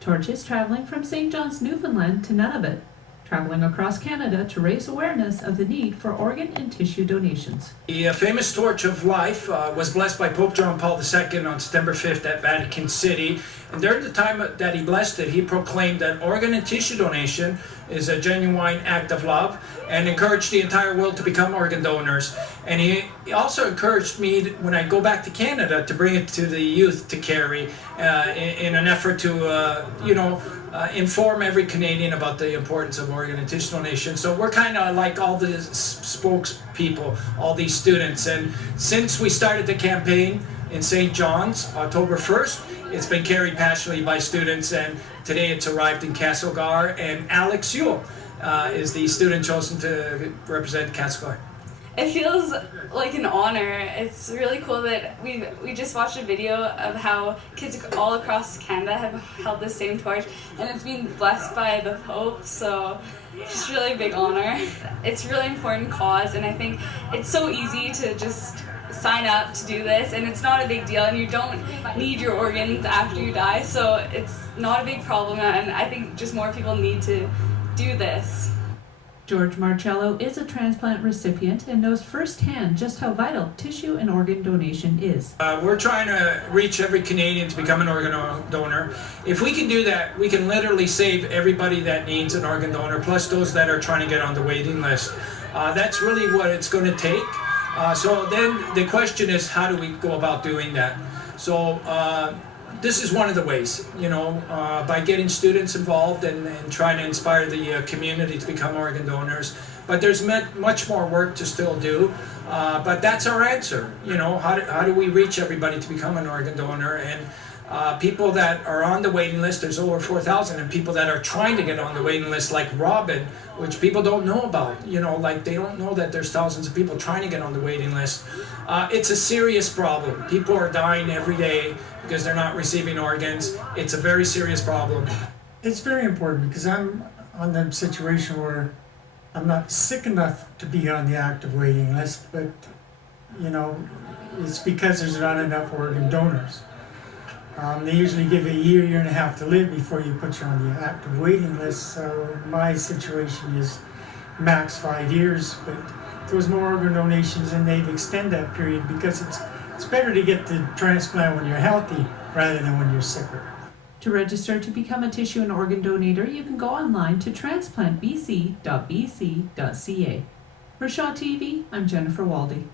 Torch is traveling from St. John's, Newfoundland to Nunavut, traveling across Canada to raise awareness of the need for organ and tissue donations. The famous Torch of Life was blessed by Pope John Paul II on September 5th at Vatican City. And during the time that he blessed it, he proclaimed that organ and tissue donation is a genuine act of love and encouraged the entire world to become organ donors. And he also encouraged me, when I go back to Canada, to bring it to the youth to carry in an effort to, inform every Canadian about the importance of organ and tissue donation. So we're kind of like all the spokespeople, all these students. And since we started the campaign in St. John's, October 1st, it's been carried passionately by students, and today it's arrived in Castlegar, and Alex Yule is the student chosen to represent Castlegar. It feels like an honor. It's really cool that we just watched a video of how kids all across Canada have held the same torch, and it's been blessed by the Pope, so it's just really a big honor. It's a really important cause, and I think it's so easy to just sign up to do this, and it's not a big deal, and you don't need your organs after you die, so it's not a big problem, and I think just more people need to do this. George Marcello is a transplant recipient and knows firsthand just how vital tissue and organ donation is. We're trying to reach every Canadian to become an organ donor. If we can do that, we can literally save everybody that needs an organ donor, plus those that are trying to get on the waiting list. That's really what it's going to take. So then the question is, how do we go about doing that? So this is one of the ways, by getting students involved and trying to inspire the community to become organ donors. But there's much more work to still do. But that's our answer. How do we reach everybody to become an organ donor? And people that are on the waiting list, there's over 4,000, and people that are trying to get on the waiting list, like Robin, which people don't know about. They don't know that there's thousands of people trying to get on the waiting list. It's a serious problem. People are dying every day because they're not receiving organs. It's a very serious problem. It's very important because I'm on the situation where I'm not sick enough to be on the active waiting list, but it's because there's not enough organ donors. They usually give a year and a half to live before you put you on the active waiting list, so my situation is max 5 years, but those more organ donations, and they've extended that period because it's better to get the transplant when you're healthy rather than when you're sicker. To register to become a tissue and organ donator, you can go online to transplantbc.bc.ca. For Shaw TV, I'm Jennifer Waldy.